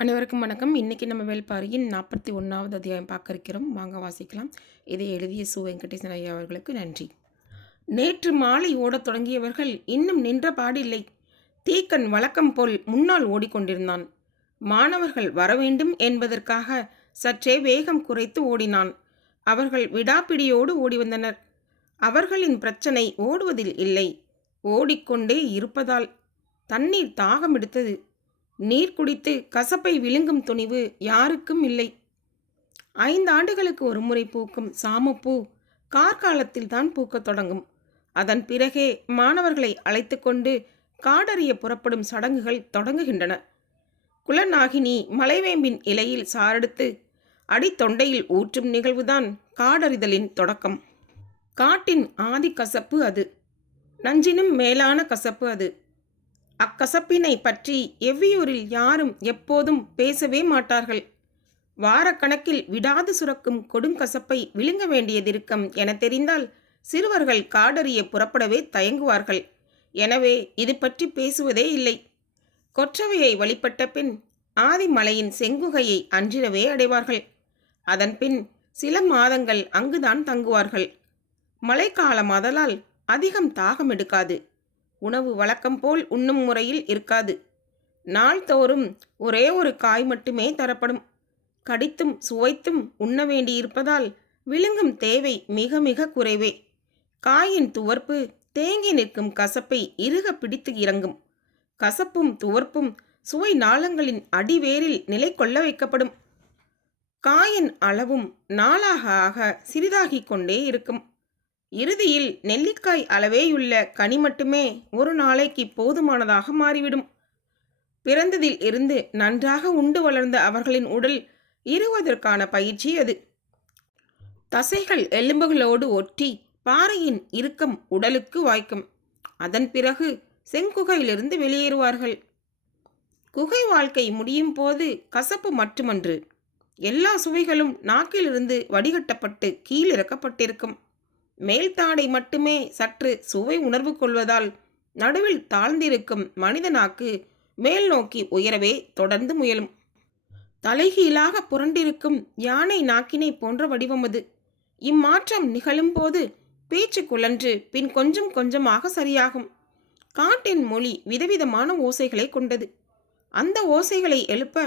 அனைவருக்கும் வணக்கம். இன்னைக்கு நம்ம வேள்பாரியின் 41வது அத்தியாயம் பார்க்க இருக்கிறோம். வாங்க வாசிக்கலாம். இதை எழுதிய சு. வெங்கடேசன் ஐயா அவர்களுக்கு நன்றி. நேற்று மாலை ஓடத் தொடங்கியவர்கள் இன்னும் நின்ற பாடில்லை. தீக்கன் வழக்கம் போல் முன்னால் ஓடிக்கொண்டிருந்தான். மாணவர்கள் வரவேண்டும் என்பதற்காக சற்றே வேகம் குறைத்து ஓடினான். அவர்கள் விடாப்பிடியோடு ஓடி வந்தனர். அவர்களின் பிரச்சனை ஓடுவதில் இல்லை, ஓடிக்கொண்டே இருப்பதால். தண்ணீர் தாகம் எடுத்தது. நீர் குடித்து கசப்பை விழுங்கும் துணிவு யாருக்கும் இல்லை. 5 ஆண்டுகளுக்கு ஒரு முறை பூக்கும் சாமப்பூ கார்காலத்தில் தான் பூக்கத் தொடங்கும். அதன் பிறகே மாணவர்களை அழைத்து கொண்டு காடறிய புறப்படும் சடங்குகள் தொடங்குகின்றன. குலநாகினி மலைவேம்பின் இலையில் சாரெடுத்து அடித்தொண்டையில் ஊற்றும் நிகழ்வுதான் காடறிதலின் தொடக்கம். காட்டின் ஆதி கசப்பு அது. நஞ்சினும் மேலான கசப்பு அது. அக்கசப்பினை பற்றி எவ்வியூரில் யாரும் எப்போதும் பேசவே மாட்டார்கள். வாரக்கணக்கில் விடாது சுரக்கும் கொடுங்கசப்பை விழுங்க வேண்டியதிருக்கும் என தெரிந்தால் சிறுவர்கள் காடறிய புறப்படவே தயங்குவார்கள். எனவே இது பற்றி பேசுவதே இல்லை. கொற்றவையை வழிபட்ட பின் ஆதிமலையின் செங்குகையை அன்றிரவே அடைவார்கள். அதன்பின் சில மாதங்கள் அங்குதான் தங்குவார்கள். மழைக்காலம் ஆதலால் அதிகம் தாகம் எடுக்காது. உணவு வழக்கம் போல் உண்ணும் முறையில் இருக்காது. நாள்தோறும் ஒரே ஒரு காய் மட்டுமே தரப்படும். கடித்தும் சுவைத்தும் உண்ண வேண்டியிருப்பதால் விழுங்கும் தேவை மிக மிக குறைவே. காயின் துவர்ப்பு தேங்கி நிற்கும் கசப்பை இறுக பிடித்து இறங்கும். கசப்பும் துவர்ப்பும் சுவை நாளங்களின் அடிவேரில் நிலை கொள்ள வைக்கப்படும். காயின் அளவும் நாளாக ஆக சிறிதாகிக் கொண்டே இருக்கும். இறுதியில் நெல்லிக்காய் அளவேயுள்ள கனி மட்டுமே ஒரு நாளைக்கு போதுமானதாக மாறிவிடும். பிறந்ததில் இருந்து நன்றாக உண்டு வளர்ந்த அவர்களின் உடல் இறுவதற்கான பயிற்சி அது. தசைகள் எலும்புகளோடு ஒட்டி பாறையின் இறுக்கம் உடலுக்கு வாய்க்கும். அதன் பிறகு செங்குகையிலிருந்து வெளியேறுவார்கள். குகை வாழ்க்கை முடியும் போது கசப்பு மட்டுமன்று, எல்லா சுவைகளும் நாக்கிலிருந்து வடிகட்டப்பட்டு கீழிறக்கப்பட்டிருக்கும். மேல்தாடை மட்டுமே சற்று சுவை உணர்வு கொள்வதால் நடுவில் தாழ்ந்திருக்கும் மனித நாக்கு மேல் நோக்கி உயரவே தொடர்ந்து முயலும். தலைகீழாக புரண்டிருக்கும் யானை நாக்கினை போன்ற வடிவம் அது. இம்மாற்றம் நிகழும் போது பேச்சு குழன்று பின் கொஞ்சம் கொஞ்சமாக சரியாகும். காட்டின் மொழி விதவிதமான ஓசைகளை கொண்டது. அந்த ஓசைகளை எழுப்ப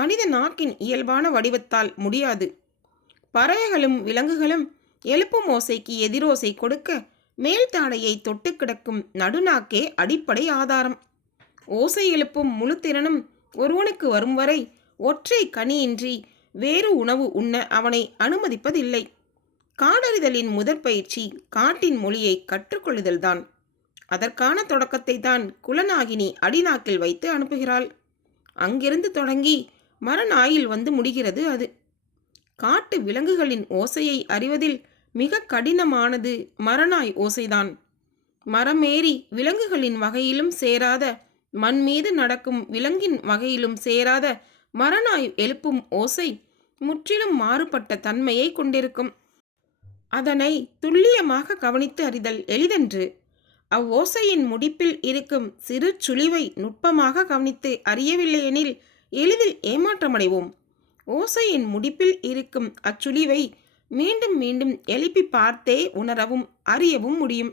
மனித நாக்கின் இயல்பான வடிவத்தால் முடியாது. பறவைகளும் விலங்குகளும் எழுப்பும் ஓசைக்கு எதிரோசை கொடுக்க மேல்தாடையை தொட்டு கிடக்கும் நடுநாக்கே அடிப்படை ஆதாரம். ஓசை எழுப்பும் முழு திறனும் ஒருவனுக்கு வரும் வரை ஒற்றை கனியின்றி வேறு உணவு உண்ண அவனை அனுமதிப்பதில்லை. காடறிதலின் முதற் பயிற்சி காட்டின் மொழியை கற்றுக்கொள்ளுதல்தான். அதற்கான தொடக்கத்தை தான் குலநாகினி அடிநாக்கில் வைத்து அனுப்புகிறாள். அங்கிருந்து தொடங்கி மரநாயில் வந்து முடிகிறது அது. காட்டு விலங்குகளின் ஓசையை அறிவதில் மிக கடினமானது மரநாய் ஓசைதான். மரமேறி விலங்குகளின் வகையிலும் சேராத, மண் மீது நடக்கும் விலங்கின் வகையிலும் சேராத மரநாய் எழுப்பும் ஓசை முற்றிலும் மாறுபட்ட தன்மையை கொண்டிருக்கும். அதனை துல்லியமாக கவனித்து அறிதல் எளிதன்று. அவ்வோசையின் முடிப்பில் இருக்கும் சிறு சுழிவை நுட்பமாக கவனித்து அறியவில்லையெனில் எளிதில் ஏமாற்றமடைவோம். ஓசையின் முடிப்பில் இருக்கும் அச்சுழிவை மீண்டும் மீண்டும் எழுப்பி பார்த்தே உணரவும் அறியவும் முடியும்.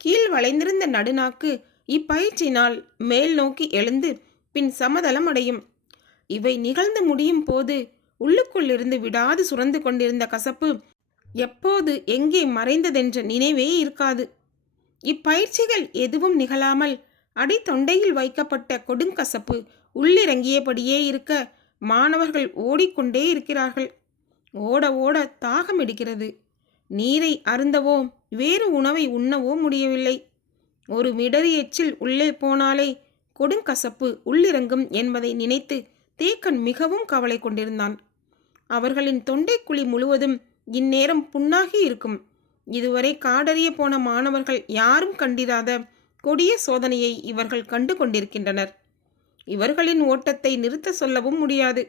கீழ் வளைந்திருந்த நடுநாக்கு இப்பயிற்சினால் மேல் நோக்கி எழுந்து பின் சமதளம் அடையும். இவை நிகழ்ந்து முடியும் போது உள்ளுக்குள்ளிருந்து விடாது சுரந்து கொண்டிருந்த கசப்பு எப்போது எங்கே மறைந்ததென்ற நினைவே இருக்காது. இப்பயிற்சிகள் எதுவும் நிகழாமல் அடித்தொண்டையில் வைக்கப்பட்ட கொடுங்கசப்பு உள்ளிறங்கியபடியே இருக்க மாணவர்கள் ஓடிக்கொண்டே இருக்கிறார்கள். ஓட ஓட தாகம் எடுக்கிறது. நீரை அருந்தவோ வேறு உணவை உண்ணவோ முடியவில்லை. ஒரு மிடறி எச்சில் உள்ளே போனாலே கொடுங்கசப்பு உள்ளிறங்கும் என்பதை நினைத்து தேக்கன் மிகவும் கவலை கொண்டிருந்தான். அவர்களின் தொண்டைக்குழி முழுவதும் இந்நேரம் புண்ணாகி இருக்கும். இதுவரை காடறிய போன மாணவர்கள் யாரும் கண்டிராத கொடிய சோதனையை இவர்கள் கண்டு கொண்டிருக்கின்றனர். இவர்களின் ஓட்டத்தை நிறுத்த சொல்லவும் முடியாது.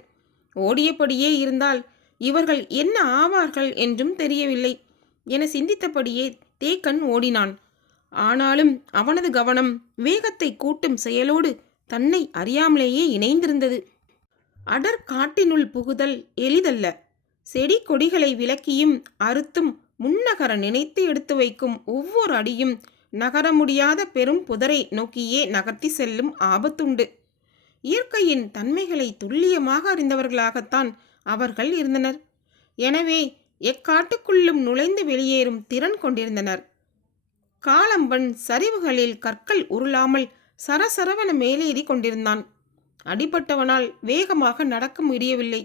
ஓடியபடியே இருந்தால் இவர்கள் என்ன ஆவார்கள் என்றும் தெரியவில்லை என சிந்தித்தபடியே தேக்கன் ஓடினான். ஆனாலும் அவனது கவனம் வேகத்தை கூட்டும் செயலோடு தன்னை அறியாமலேயே இணைந்திருந்தது. அடர் காட்டினுள் புகுதல் எளிதல்ல. செடி கொடிகளை விலக்கியும் அறுத்தும் முன்னகர நினைத்து எடுத்து வைக்கும் ஒவ்வொரு அடியும் நகர முடியாத பெரும் புதரை நோக்கியே நகர்த்தி செல்லும் ஆபத்துண்டு. இயற்கையின் தன்மைகளை துல்லியமாக அறிந்தவர்களாகத்தான் அவர்கள் இருந்தனர். எனவே எக்காட்டுக்குள்ளும் நுழைந்து வெளியேறும் திறன் கொண்டிருந்தனர். காலம்பன் சரிவுகளில் கற்கள் உருளாமல் சரசரவென மேலேறி கொண்டிருந்தான். அடிபட்டவனால் வேகமாக நடக்க முடியவில்லை.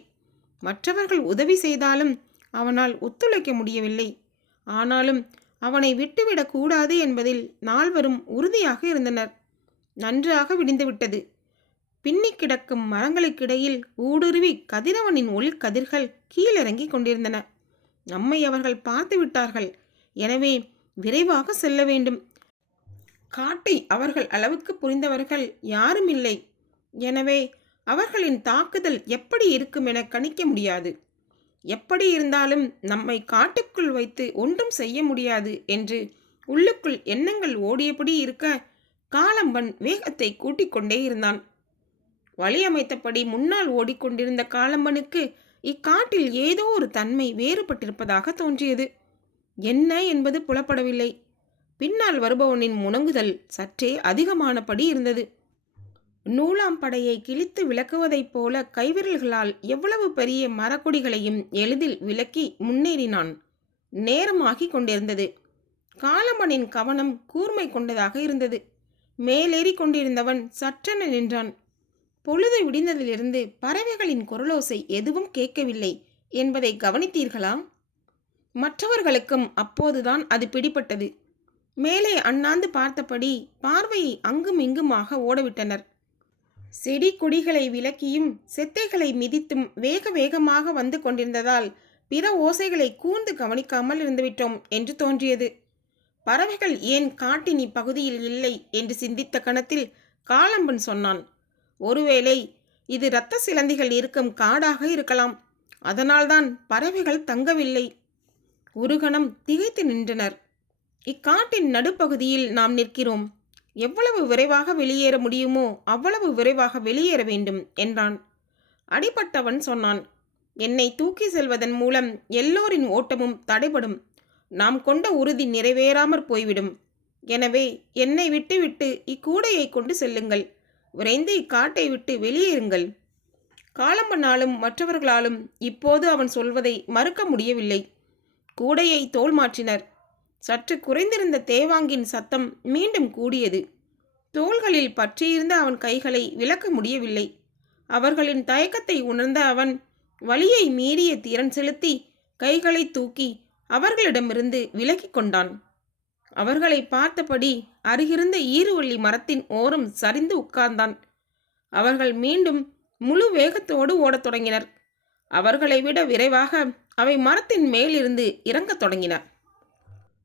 மற்றவர்கள் உதவி செய்தாலும் அவனால் ஒத்துழைக்க முடியவில்லை. ஆனாலும் அவனை விட்டுவிடக் கூடாது என்பதில் நால்வரும் உறுதியாக இருந்தனர். நன்றாக விடிந்துவிட்டது. பின்னி கிடக்கும் மரங்களுக்கிடையில் ஊடுருவி கதிரவனின் ஒளி கதிர்கள் கீழிறங்கி கொண்டிருந்தன. நம்மை அவர்கள் பார்த்து விட்டார்கள். எனவே விரைவாக செல்ல வேண்டும். காட்டை அவர்கள் அளவுக்கு புரிந்தவர்கள் யாரும் இல்லை. எனவே அவர்களின் தாக்குதல் எப்படி இருக்கும் என கணிக்க முடியாது. எப்படி இருந்தாலும் நம்மை காட்டுக்குள் வைத்து ஒன்றும் செய்ய முடியாது என்று உள்ளுக்குள் எண்ணங்கள் ஓடியபடி இருக்க காலம்பன் வேகத்தை கூட்டிக் கொண்டே இருந்தான். வழியமைத்தபடி முன்னால் ஓடிக்கொண்டிருந்த காலம்பனுக்கு இக்காட்டில் ஏதோ ஒரு தன்மை வேறுபட்டிருப்பதாக தோன்றியது. என்ன என்பது புலப்படவில்லை. பின்னால் வருபவனின் முனங்குதல் சற்றே அதிகமானபடி இருந்தது. நூலாம் படையை கிழித்து விளக்குவதைப் போல கைவிரல்களால் எவ்வளவு பெரிய மரக்கொடிகளையும் எளிதில் விலக்கி முன்னேறினான். நேரமாகி கொண்டிருந்தது. காலம்பனின் கவனம் கூர்மை கொண்டதாக இருந்தது. மேலேறி கொண்டிருந்தவன் சற்றென நின்றான். பொழுது விடிந்ததிலிருந்து பறவைகளின் குரலோசை எதுவும் கேட்கவில்லை என்பதை கவனித்தீர்களா? மற்றவர்களுக்கும் அப்போதுதான் அது பிடிபட்டது. மேலே அண்ணாந்து பார்த்தபடி பார்வையை அங்கும் இங்குமாக ஓடவிட்டனர். செடி கொடிகளை விலக்கியும் செத்தைகளை மிதித்தும் வேக வேகமாக வந்து கொண்டிருந்ததால் பிற ஓசைகளை கூர்ந்து கவனிக்காமல் இருந்துவிட்டோம் என்று தோன்றியது. பறவைகள் ஏன் காட்டின் இப்பகுதியில் இல்லை என்று சிந்தித்த கணத்தில் காலம்பன் சொன்னான், ஒருவேளை இது இரத்த சிலந்திகள் இருக்கும் காடாக இருக்கலாம். அதனால்தான் பறவைகள் தங்கவில்லை. ஒரு கணம் திகைத்து நின்றனர். இக்காட்டின் நடுப்பகுதியில் நாம் நிற்கிறோம். எவ்வளவு விரைவாக வெளியேற முடியுமோ அவ்வளவு விரைவாக வெளியேற வேண்டும் என்றான். அடிபட்டவன் சொன்னான், என்னை தூக்கி செல்வதன் மூலம் எல்லோரின் ஓட்டமும் தடைபடும். நாம் கொண்ட உறுதி நிறைவேறாமற் போய்விடும். எனவே என்னை விட்டுவிட்டு இக்கூடையை கொண்டு செல்லுங்கள். விரைந்து இக்காட்டை விட்டு வெளியேறுங்கள். காலம்பனாலும் மற்றவர்களாலும் இப்போது அவன் சொல்வதை மறுக்க முடியவில்லை. கூடையை தோள் மாற்றினர். சற்று குறைந்திருந்த தேவாங்கின் சத்தம் மீண்டும் கூடியது. தோள்களில் பற்றியிருந்த அவன் கைகளை விலக்க முடியவில்லை. அவர்களின் தயக்கத்தை உணர்ந்த அவன் வலியை மீறிய திறன் செலுத்தி கைகளை தூக்கி அவர்களிடமிருந்து விலக்கி கொண்டான். அவர்களை பார்த்தபடி அருகிருந்த ஈருவள்ளி மரத்தின் ஓரம் சரிந்து உட்கார்ந்தான். அவர்கள் மீண்டும் முழு வேகத்தோடு ஓடத் தொடங்கினர். அவர்களை விட விரைவாக அவை மரத்தின் மேலிருந்து இறங்கத் தொடங்கின.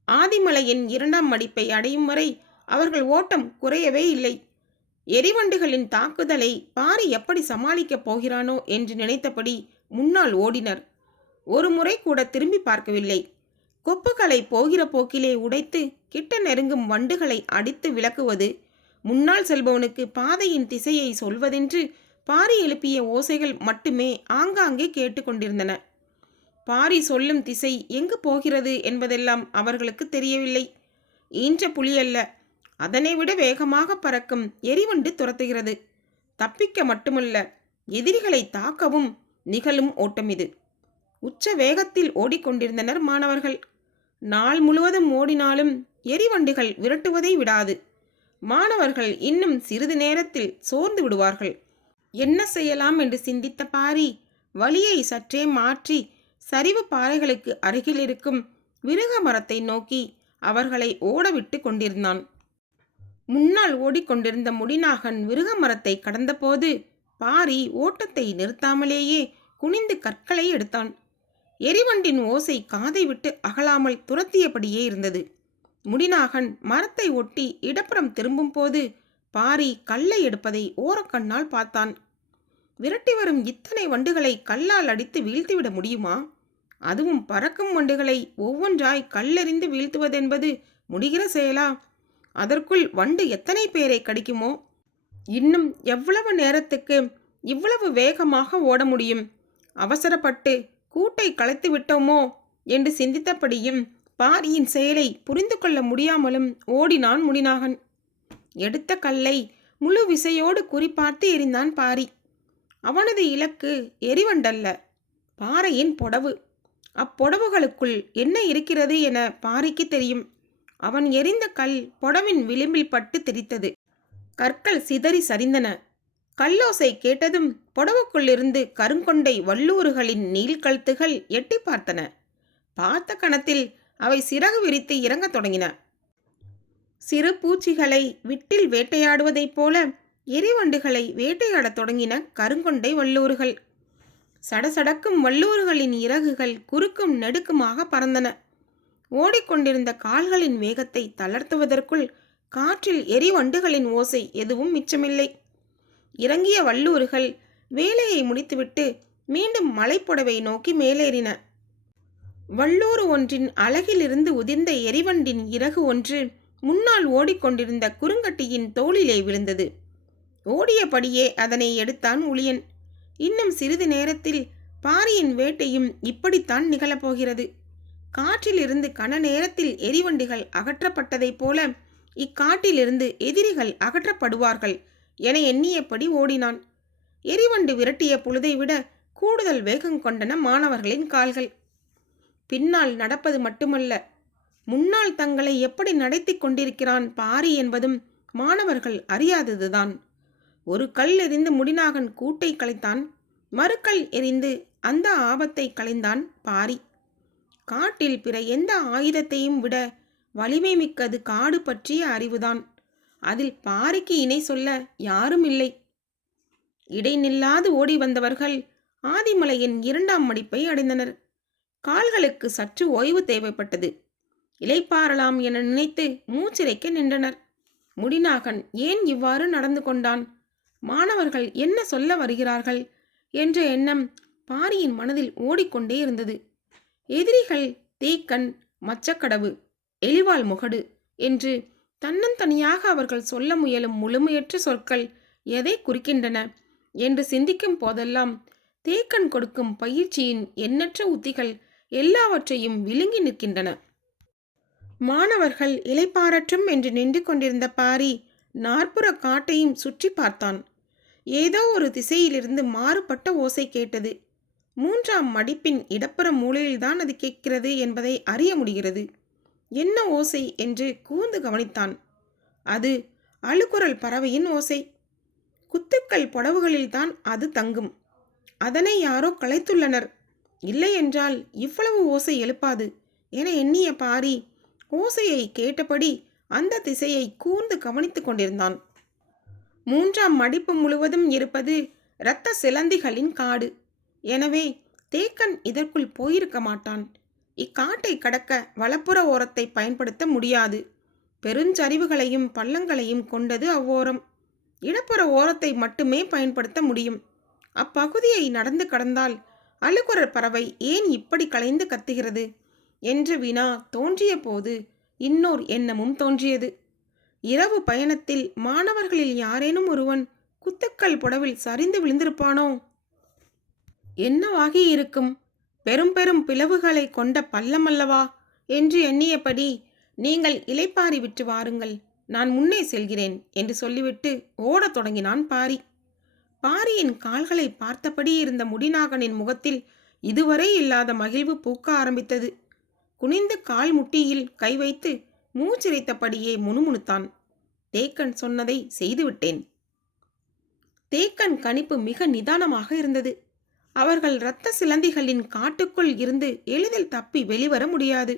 ஆதிமலையின் 2ஆம் மடிப்பை அடையும் வரை அவர்கள் ஓட்டம் குறையவே இல்லை. எரிவண்டுகளின் தாக்குதலை பாரி எப்படி சமாளிக்கப் போகிறானோ என்று நினைத்தபடி முன்னால் ஓடினர். ஒரு முறை கூட திரும்பி பார்க்கவில்லை. கொப்புகளை போகிற போக்கிலே உடைத்து கிட்ட நெருங்கும் வண்டுகளை அடித்து விலக்குவது, முன்னால் செல்பவனுக்கு பாதையின் திசையை சொல்வதென்று பாரி எழுப்பிய ஓசைகள் மட்டுமே ஆங்காங்கே கேட்டுக்கொண்டிருந்தன. பாரி சொல்லும் திசை எங்கு போகிறது என்பதெல்லாம் அவர்களுக்கு தெரியவில்லை. ஈன்ற புலியல்ல, அதனை விட வேகமாக பறக்கும் எரிவண்டு துரத்துகிறது. தப்பிக்க மட்டுமல்ல, எதிரிகளை தாக்கவும் நிகழும் ஓட்டம் இது. உச்ச வேகத்தில் ஓடிக்கொண்டிருந்தனர் மாணவர்கள். நாள் முழுவதும் ஓடினாலும் எரிவண்டுகள் விரட்டுவதை விடாது. மாணவர்கள் இன்னும் சிறிது நேரத்தில் சோர்ந்து விடுவார்கள். என்ன செய்யலாம் என்று சிந்தித்த பாரி வழியை சற்றே மாற்றி சரிவு பாறைகளுக்கு அருகில் இருக்கும் விருக மரத்தை நோக்கி அவர்களை ஓடவிட்டு கொண்டிருந்தான். முன்னால் ஓடிக்கொண்டிருந்த முடிநாகன் விருக மரத்தை கடந்தபோது பாரி ஓட்டத்தை நிறுத்தாமலேயே குனிந்து கற்களை எடுத்தான். எரிவண்டின் ஓசை காதை விட்டு அகலாமல் துரத்தியபடியே இருந்தது. முடிநாகன் மரத்தை ஒட்டி இடப்புறம் திரும்பும் போது பாரி கல்லை எடுப்பதை ஓரக்கண்ணால் பார்த்தான். விரட்டி வரும் இத்தனை வண்டுகளை கல்லால் அடித்து வீழ்த்திவிட முடியுமா? அதுவும் பறக்கும் வண்டுகளை ஒவ்வொன்றாய் கல்லெறிந்து வீழ்த்துவதென்பது முடிகிற செயலா? அதற்குள் வண்டு எத்தனை பேரை கடிக்குமோ? இன்னும் எவ்வளவு நேரத்துக்கு இவ்வளவு வேகமாக ஓட முடியும்? அவசரப்பட்டு கூட்டை கலைத்து விட்டோமோ என்று சிந்தித்தபடியும் பாரியின் செயலை புரிந்து கொள்ள முடியாமலும் ஓடினான் முடினாகன். எடுத்த கல்லை முழு விசையோடு குறிப்பார்த்து எறிந்தான் பாரி. அவனது இலக்கு எரிவண்டல்ல, பாறையின் பொடவு. அப்பொடவுகளுக்குள் என்ன இருக்கிறது என பாரிக்கு தெரியும். அவன் எறிந்த கல் பொடவின் விளிம்பில் பட்டு தெரித்தது. கற்கள் சிதறி சரிந்தன. கல்லோசை கேட்டதும் பொடவுக்குள்ளிருந்து கருங்கொண்டை வல்லூறுகளின் நீள்கழுத்துகள் எட்டி பார்த்தன. பார்த்த கணத்தில் அவை சிறகு விரித்து இறங்கத் தொடங்கின. சிறு பூச்சிகளை விட்டில் வேட்டையாடுவதைப் போல எரிவண்டுகளை வேட்டையாடத் தொடங்கின கருங்கொண்டை வல்லூறுகள். சடசடக்கும் வல்லூறுகளின் இறகுகள் குறுக்கும் நெடுக்குமாக பறந்தன. ஓடிக்கொண்டிருந்த கால்களின் வேகத்தை தளர்த்துவதற்குள் காற்றில் எரிவண்டுகளின் ஓசை எதுவும் மிச்சமில்லை. இறங்கிய வல்லூறுகள் வேலையை முடித்துவிட்டு மீண்டும் மலைப்புடவை நோக்கி மேலேறின. வல்லூறு ஒன்றின் அலகிலிருந்து உதிர்ந்த எரிவண்டின் இறகு ஒன்று முன்னால் ஓடிக்கொண்டிருந்த குறுங்கட்டியின் தோளிலே விழுந்தது. ஓடியபடியே அதனை எடுத்தான் உளியன். இன்னும் சிறிது நேரத்தில் பாரியின் வேட்டையும் இப்படித்தான் நிகழப்போகிறது. காற்றிலிருந்து கன நேரத்தில் எரிவண்டிகள் அகற்றப்பட்டதைப் போல இக்காட்டிலிருந்து எதிரிகள் அகற்றப்படுவார்கள் என எண்ணியபடி ஓடினான். எரிவண்டு விரட்டிய பொழுதை விட கூடுதல் வேகம் கொண்டன மாணவர்களின் கால்கள். பின்னால் நடப்பது மட்டுமல்ல, முன்னால் தங்களை எப்படி நடத்தி கொண்டிருக்கிறான் பாரி என்பதும் மாணவர்கள் அறியாததுதான். ஒரு கல் எறிந்து முடினாகன் கூட்டை கலைத்தான். மறுக்கல் எறிந்து அந்த ஆபத்தை களைந்தான் பாரி. காட்டில் பிற எந்த ஆயுதத்தையும் விட வலிமை மிக்கது காடு பற்றிய அறிவுதான். அதில் பாரிக்கு இணை சொல்ல யாரும் இல்லை. இடைநில்லாது ஓடி வந்தவர்கள் ஆதிமலையின் 2ஆம் மடிப்பை அடைந்தனர். கால்களுக்கு சற்று ஓய்வு தேவைப்பட்டது. இளைப்பாறலாம் என நினைத்து மூச்சிறைக்க நின்றனர். முடினாகன் ஏன் இவ்வாறு நடந்து கொண்டான்? மாணவர்கள் என்ன சொல்ல வருகிறார்கள் என்ற எண்ணம் பாரியின் மனதில் ஓடிக்கொண்டே இருந்தது. எதிரிகள் தீக்கண், மச்சக்கடவு, எலிவால் முகடு என்று தன்னந்தனியாக அவர்கள் சொல்ல முயலும் முழுமையற்ற சொற்கள் எதை குறிக்கின்றன என்று சிந்திக்கும் போதெல்லாம் தேக்கன் கொடுக்கும் பயிற்சியின் எண்ணற்ற உத்திகள் எல்லாவற்றையும் விழுங்கி நிற்கின்றன. மாணவர்கள் இளைப்பாறற்றும் என்று நின்று கொண்டிருந்த பாரி நாற்புற காட்டையும் சுற்றி பார்த்தான். ஏதோ ஒரு திசையிலிருந்து மாறுபட்ட ஓசை கேட்டது. 3ஆம் மடிப்பின் இடப்புற மூலையில்தான் அது கேட்கிறது என்பதை அறிய முடிகிறது. என்ன ஓசை என்று கூர்ந்து கவனித்தான். அது அழுகுரல் பறவையின் ஓசை. குத்துக்கள் புடவுகளில்தான் அது தங்கும். அதனை யாரோ கலைத்துள்ளனர். இல்லையென்றால் இவ்வளவு ஓசை எழுப்பாது என எண்ணிய பாரி ஓசையை கேட்டபடி அந்த திசையை கூர்ந்து கவனித்து கொண்டிருந்தான். 3ஆம் மடிப்பு முழுவதும் இருப்பது இரத்த சிலந்திகளின் காடு. எனவே தேக்கன் இதற்குள் போயிருக்க மாட்டான். இக்காட்டை கடக்க வலப்புற ஓரத்தை பயன்படுத்த முடியாது. பெருஞ்சரிவுகளையும் பள்ளங்களையும் கொண்டது அவ்வோரம். இடப்புற ஓரத்தை மட்டுமே பயன்படுத்த முடியும். அப்பகுதியை நடந்து கடந்தால் அழுகுரல் பறவை ஏன் இப்படி கலைந்து கத்துகிறது என்ற வினா தோன்றிய போது இன்னோர் எண்ணமும் தோன்றியது. இரவு பயணத்தில் மாணவர்களில் யாரேனும் ஒருவன் குத்துக்கள் புடவில் சரிந்து விழுந்திருப்பானோ? என்னவாகி இருக்கும்? பெரும் பெரும் பிளவுகளை கொண்ட பள்ளமல்லவா என்று எண்ணியபடி, நீங்கள் இளைப்பாரி விட்டு வாருங்கள், நான் முன்னே செல்கிறேன் என்று சொல்லிவிட்டு ஓடத் தொடங்கினான் பாரி. பாரியின் கால்களை பார்த்தபடி இருந்த முடிநாகனின் முகத்தில் இதுவரை இல்லாத மகிழ்வு பூக்க ஆரம்பித்தது. குனிந்து கால் முட்டியில் கை வைத்து மூச்சிரைத்தபடியே முணுமுணுத்தான். தேக்கன் சொன்னதை செய்துவிட்டேன். தேக்கன் கணிப்பு மிக நிதானமாக இருந்தது. அவர்கள் இரத்த சிலந்திகளின் காட்டுக்குள் இருந்து எளிதில் தப்பி வெளிவர முடியாது.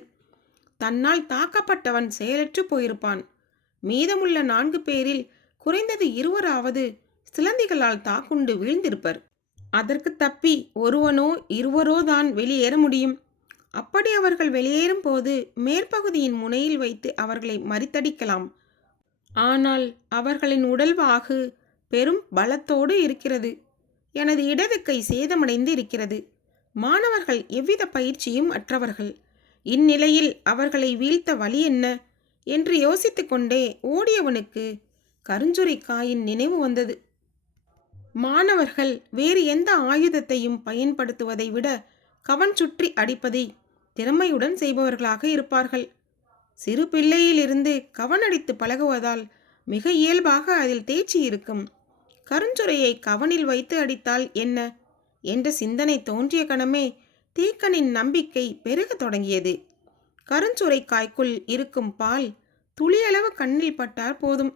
தன்னால் தாக்கப்பட்டவன் செயலற்று போயிருப்பான். மீதமுள்ள 4 பேரில் குறைந்தது 2 சிலந்திகளால் தாக்குண்டு வீழ்ந்திருப்பர். அதற்கு தப்பி ஒருவனோ 2 தான் வெளியேற முடியும். அப்படி அவர்கள் வெளியேறும் போது மேற்பகுதியின் முனையில் வைத்து அவர்களை மறித்தடிக்கலாம். ஆனால் அவர்களின் உடல்வாகு பெரும் பலத்தோடு இருக்கிறது. எனது இடது கை சேதமடைந்து இருக்கிறது. மாணவர்கள் எவ்வித பயிற்சியும் அற்றவர்கள். இந்நிலையில் அவர்களை வீழ்த்த வழி என்ன என்று யோசித்து கொண்டே ஓடியவனுக்கு கருஞ்சுரிக்காயின் நினைவு வந்தது. மாணவர்கள் வேறு எந்த ஆயுதத்தையும் பயன்படுத்துவதை விட கவன் சுற்றி அடிப்பதை திறமையுடன் செய்பவர்களாக இருப்பார்கள். சிறு பிள்ளையிலிருந்து கவனடித்து பழகுவதால் மிக இயல்பாக அதில் தேர்ச்சி இருக்கும். கருஞ்சுரையை கவனில் வைத்து அடித்தால் என்ன என்ற சிந்தனை தோன்றிய கணமே தீக்கனின் நம்பிக்கை பெருக தொடங்கியது. கருஞ்சுரைக்காய்க்குள் இருக்கும் பால் துளியளவு கண்ணில் பட்டால் போதும்,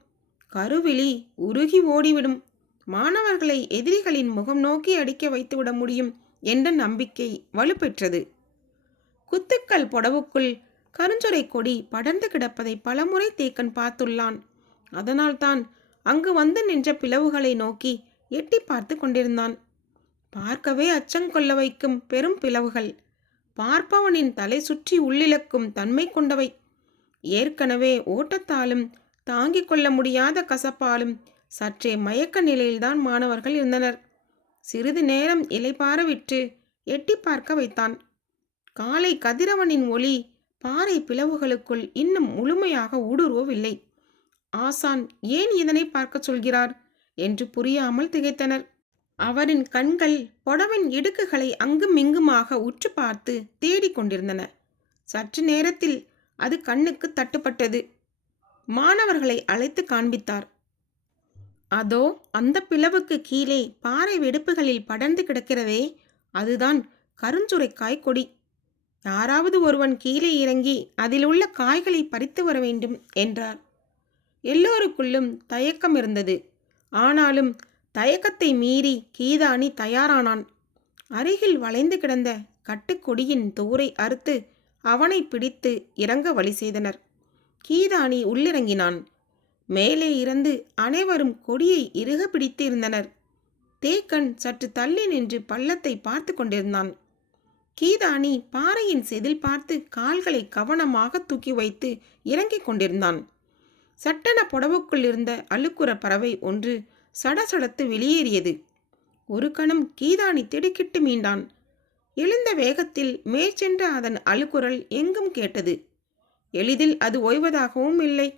கருவிழி உருகி ஓடிவிடும். மாணவர்களை எதிரிகளின் முகம் நோக்கி அடிக்க வைத்துவிட முடியும் என்ற நம்பிக்கை வலுப்பெற்றது. குத்துக்கள் பொடவுக்குள் கருஞ்சுரை கொடி படர்ந்து கிடப்பதை பலமுறை தேக்கன் பார்த்துள்ளான். அதனால்தான் அங்கு வந்து நின்ற பிளவுகளை நோக்கி எட்டி பார்த்து கொண்டிருந்தான். பார்க்கவே அச்சங்கொள்ள வைக்கும் பெரும் பிளவுகள், பார்ப்பவனின் தலை சுற்றி உள்ளிழக்கும் தன்மை கொண்டவை. ஏற்கனவே ஓட்டத்தாலும் தாங்கிக் கொள்ள முடியாத கசப்பாலும் சற்றே மயக்க நிலையில்தான் மாணவர்கள் இருந்தனர். சிறிது நேரம் இலைபார விட்டு எட்டி பார்க்க வைத்தான். காலை கதிரவனின் ஒளி பாறை பிளவுகளுக்குள் இன்னும் முழுமையாக ஊடுருவவில்லை. ஆசான் ஏன் இதனை பார்க்க சொல்கிறார் என்று புரியாமல் திகைத்தனர். அவரின் கண்கள் பொடவின் இடுக்குகளை அங்கும் இங்குமாக உற்று பார்த்து தேடிக்கொண்டிருந்தன. சற்று நேரத்தில் அது கண்ணுக்கு தட்டுப்பட்டது. மாணவர்களை அழைத்து காண்பித்தார். அதோ அந்த பிளவுக்கு கீழே பாறை வெடிப்புகளில் படர்ந்து கிடக்கிறதே, அதுதான் கருஞ்சுரைக்காய் கொடி. யாராவது ஒருவன் கீழே இறங்கி அதில் உள்ள காய்களை பறித்து வர வேண்டும் என்றார். எல்லோருக்குள்ளும் தயக்கம் இருந்தது. ஆனாலும் தயக்கத்தை மீறி கீதானி தயாரானான். அருகில் வளைந்து கிடந்த கட்டுக்கொடியின் தூரை அறுத்து அவனை பிடித்து இறங்க வழி செய்தனர். கீதானி உள்ளிறங்கினான். மேலே இருந்து அனைவரும் கொடியை இறுக பிடித்து இருந்தனர். தேக்கன் சற்று தள்ளி நின்று பள்ளத்தை பார்த்து கொண்டிருந்தான். கீதானி பாறையின் செதில் பார்த்து கால்களை கவனமாக தூக்கி வைத்து இறங்கிக் கொண்டிருந்தான். சட்டென புடவுக்குள் இருந்த அழுக்குற பறவை ஒன்று சடசடத்து வெளியேறியது. ஒரு கணம் கீதானி திடுக்கிட்டு மீண்டான். எழுந்த வேகத்தில் மேற்சென்ற அதன் அழுக்குரல் எங்கும் கேட்டது. எளிதில் அது ஓய்வதாகவும் இல்லை.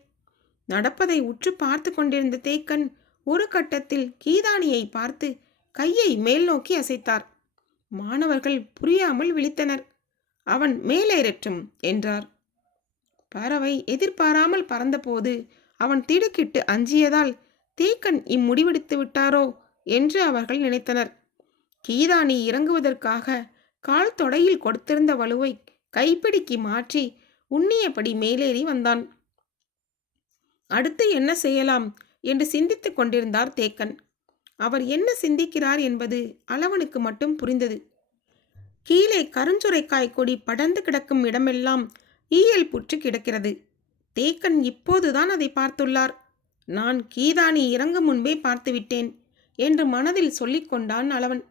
நடப்பதை உற்று பார்த்து கொண்டிருந்த தேக்கன் ஒரு கட்டத்தில் கீதானியை பார்த்து கையை மேல் நோக்கி அசைத்தார். மாணவர்கள் புரியாமல் விழித்தனர். அவன் மேலேறட்டும் என்றார். பறவை எதிர்பாராமல் பறந்தபோது அவன் திடுக்கிட்டு அஞ்சியதால் தேக்கன் இம்முடிவெடுத்து விட்டாரோ என்று அவர்கள் நினைத்தனர். கீதானி இறங்குவதற்காக கால் தொடையில் கொடுத்திருந்த வலுவை கைப்பிடிக்கு மாற்றி உண்ணியபடி மேலேறி வந்தான். அடுத்து என்ன செய்யலாம் என்று சிந்தித்துக் கொண்டிருந்தார் தேக்கன். அவர் என்ன சிந்திக்கிறார் என்பது அளவனுக்கு மட்டும் புரிந்தது. கீழே கருஞ்சுரைக்காய் கொடி படர்ந்து கிடக்கும் இடமெல்லாம் ஈயல் புற்று கிடக்கிறது. தேக்கன் இப்போதுதான் அதை பார்த்துள்ளார். நான் கீதானி இறங்கும் முன்பே பார்த்துவிட்டேன் என்று மனதில் சொல்லிக்கொண்டான் அளவன்.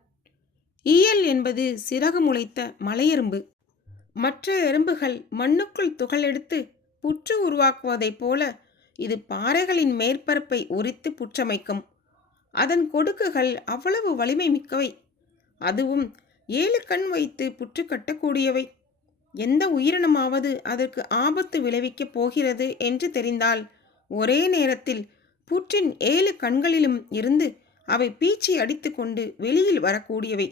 ஈயல் என்பது சிறகு முளைத்த மலையெறும்பு. மற்ற எறும்புகள் மண்ணுக்குள் துகளெடுத்து புற்று உருவாக்குவதைப் போல இது பாறைகளின் மேற்பரப்பை உரித்து புற்றமைக்கும். அதன் கொடுக்குகள் அவ்வளவு வலிமை மிக்கவை. அதுவும் 7 கண் வைத்து புற்று கட்டக்கூடியவை. எந்த உயிரினமாவது அதற்கு ஆபத்து விளைவிக்கப் போகிறது என்று தெரிந்தால் ஒரே நேரத்தில் புற்றின் 7 கண்களிலும் இருந்து அவை பீச்சி அடித்து கொண்டு வெளியில் வரக்கூடியவை.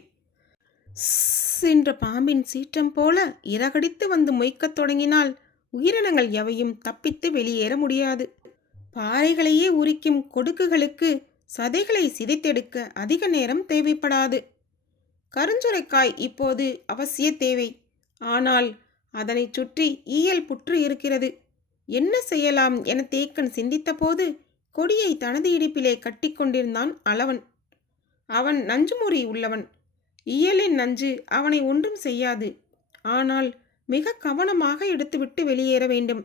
என்ற பாம்பின் சீற்றம் போல இறகடித்து வந்து மொய்க்கத் தொடங்கினால் உயிரினங்கள் எவையும் தப்பித்து வெளியேற முடியாது. பாறைகளையே உரிக்கும் கொடுக்குகளுக்கு சதைகளை சிதைத்தெடுக்க அதிக நேரம் தேவைப்படாது. கருஞ்சுரைக்காய் இப்போது அவசிய தேவை. ஆனால் அதனை சுற்றி ஈயல் புற்று இருக்கிறது. என்ன செய்யலாம் என தேக்கன் சிந்தித்த போது கொடியை தனது இடுப்பிலே கட்டி கொண்டிருந்தான் அளவன். அவன் நஞ்சுமுறி உள்ளவன். ஈயலின் நஞ்சு அவனை ஒன்றும் செய்யாது. ஆனால் மிக கவனமாக எடுத்துவிட்டு வெளியேற வேண்டும்.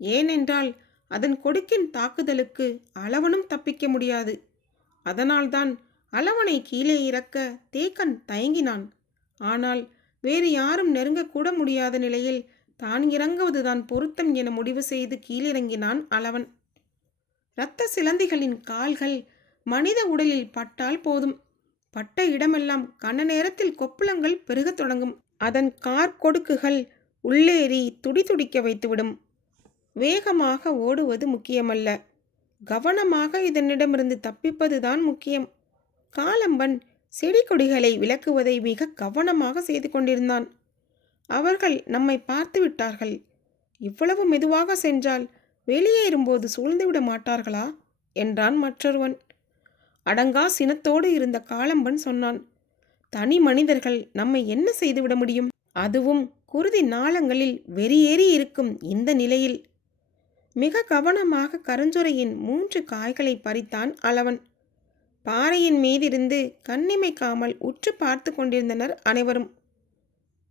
ஏனென்றால் அதன் கொடுக்கின் தாக்குதலுக்கு அளவனும் தப்பிக்க முடியாது. அதனால்தான் அளவனை கீழே இறக்க தேக்கன் தயங்கினான். ஆனால் வேறு யாரும் நெருங்கக்கூட முடியாத நிலையில் தான் இறங்குவதுதான் பொருத்தம் என முடிவு செய்து கீழிறங்கினான் அளவன். இரத்த சிலந்திகளின் கால்கள் மனித உடலில் பட்டால் போதும். பட்ட இடமெல்லாம் கன நேரத்தில் கொப்புளங்கள் பெருகத் தொடங்கும். அதன் கார்கொடுக்குகள் உள்ளேறி துடிதுடிக்க வைத்துவிடும். வேகமாக ஓடுவது முக்கியமல்ல, கவனமாக இதனிடமிருந்து தப்பிப்பதுதான் முக்கியம். காலம்பன் செடி கொடிகளை விலக்குவதை மிக கவனமாக செய்து கொண்டிருந்தான். அவர்கள் நம்மை பார்த்து விட்டார்கள். இவ்வளவு மெதுவாக சென்றால் வெளியேறும்போது சூழ்ந்துவிட மாட்டார்களா என்றான் மற்றொருவன். அடங்கா சினத்தோடு இருந்த காலம்பன் சொன்னான், தனி மனிதர்கள் நம்மை என்ன செய்துவிட முடியும்? அதுவும் குருதி நாளங்களில் வெறியேறி இருக்கும் இந்த நிலையில். மிக கவனமாக கருஞ்சுரையின் 3 காய்களை பறித்தான் அளவன். பாறையின் மீதிருந்து கண்ணிமைக்காமல் உற்று பார்த்து கொண்டிருந்தனர் அனைவரும்.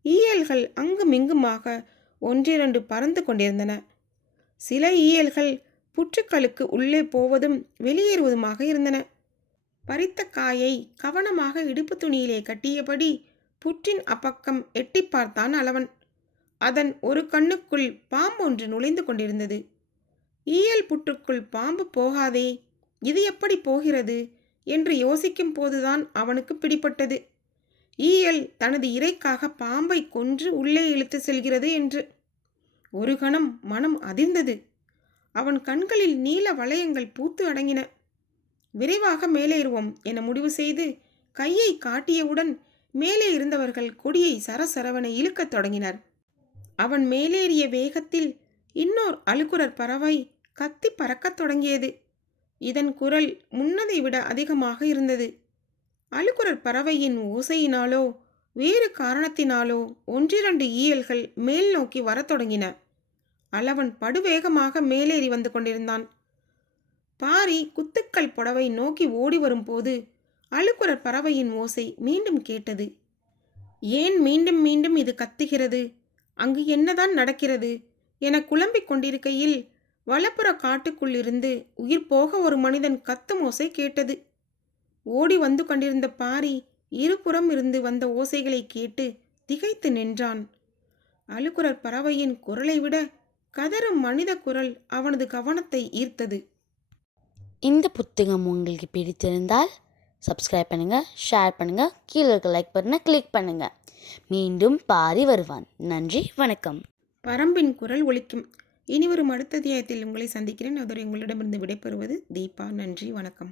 ஈயல்கள் அங்குமிங்குமாக ஒன்றிரண்டு பறந்து கொண்டிருந்தன. சில ஈயல்கள் புற்றுக்களுக்கு உள்ளே போவதும் வெளியேறுவதுமாக இருந்தன. பறித்த காயை கவனமாக இடுப்பு துணியிலே கட்டியபடி புற்றின் அப்பக்கம் எட்டி பார்த்தான் அளவன். அதன் ஒரு கண்ணுக்குள் பாம்பொன்று நுழைந்து கொண்டிருந்தது. ஈயல் புற்றுக்குள் பாம்பு போகாதே, இது எப்படி போகிறது என்று யோசிக்கும் போதுதான் அவனுக்கு பிடிபட்டது. ஈயல் தனது இரைக்காக பாம்பை கொன்று உள்ளே இழுத்து செல்கிறது என்று. ஒரு கணம் மனம் அதிர்ந்தது. அவன் கண்களில் நீல வளையங்கள் பூத்து அடங்கின. விரைவாக மேலேறுவோம் என முடிவு செய்து கையை காட்டியவுடன் மேலே இருந்தவர்கள் கொடியை சரசரவென இழுக்கத் தொடங்கினர். அவன் மேலேறிய வேகத்தில் இன்னோர் அழுகுரற் பறவை கத்தி பறக்கத் தொடங்கியது. இதன் குரல் முன்னதை விட அதிகமாக இருந்தது. அழுகுரற் பறவையின் ஓசையினாலோ வேறு காரணத்தினாலோ ஒன்றிரண்டு ஈயல்கள் மேல் நோக்கி வரத் தொடங்கின. அளவன் படுவேகமாக மேலேறி வந்து கொண்டிருந்தான். பாரி குத்துக்கள் புடவை நோக்கி ஓடி வரும்போது அழுகுரற் பறவையின் ஓசை மீண்டும் கேட்டது. ஏன் மீண்டும் மீண்டும் இது கத்துகிறது? அங்கு என்னதான் நடக்கிறது என குழம்பிக் கொண்டிருக்கையில் வலப்புற காட்டுக்குள்ளிருந்து உயிர் போக ஒரு மனிதன் கத்தும் ஓசை கேட்டது. ஓடி வந்து கொண்டிருந்த பாரி இருபுறம் இருந்து வந்த ஓசைகளை கேட்டு திகைத்து நின்றான். அழுகுரற் பறவையின் குரலை விட கதறும் மனித குரல் அவனது கவனத்தை ஈர்த்தது. இந்த புத்தகம் உங்களுக்கு பிடித்திருந்தால் சப்ஸ்கிரைப் பண்ணுங்கள், ஷேர் பண்ணுங்கள், கீழே இருக்க லைக் பட்டனை கிளிக் பண்ணுங்கள். மீண்டும் பாரி வருவான். நன்றி, வணக்கம். பரம்பின் குரல் ஒலிக்கும். இனி வரும் அடுத்த அத்தியாயத்தில் உங்களை சந்திக்கிறேன். அதுவரை உங்களிடமிருந்து விடைபெறுவது தீபா. நன்றி, வணக்கம்.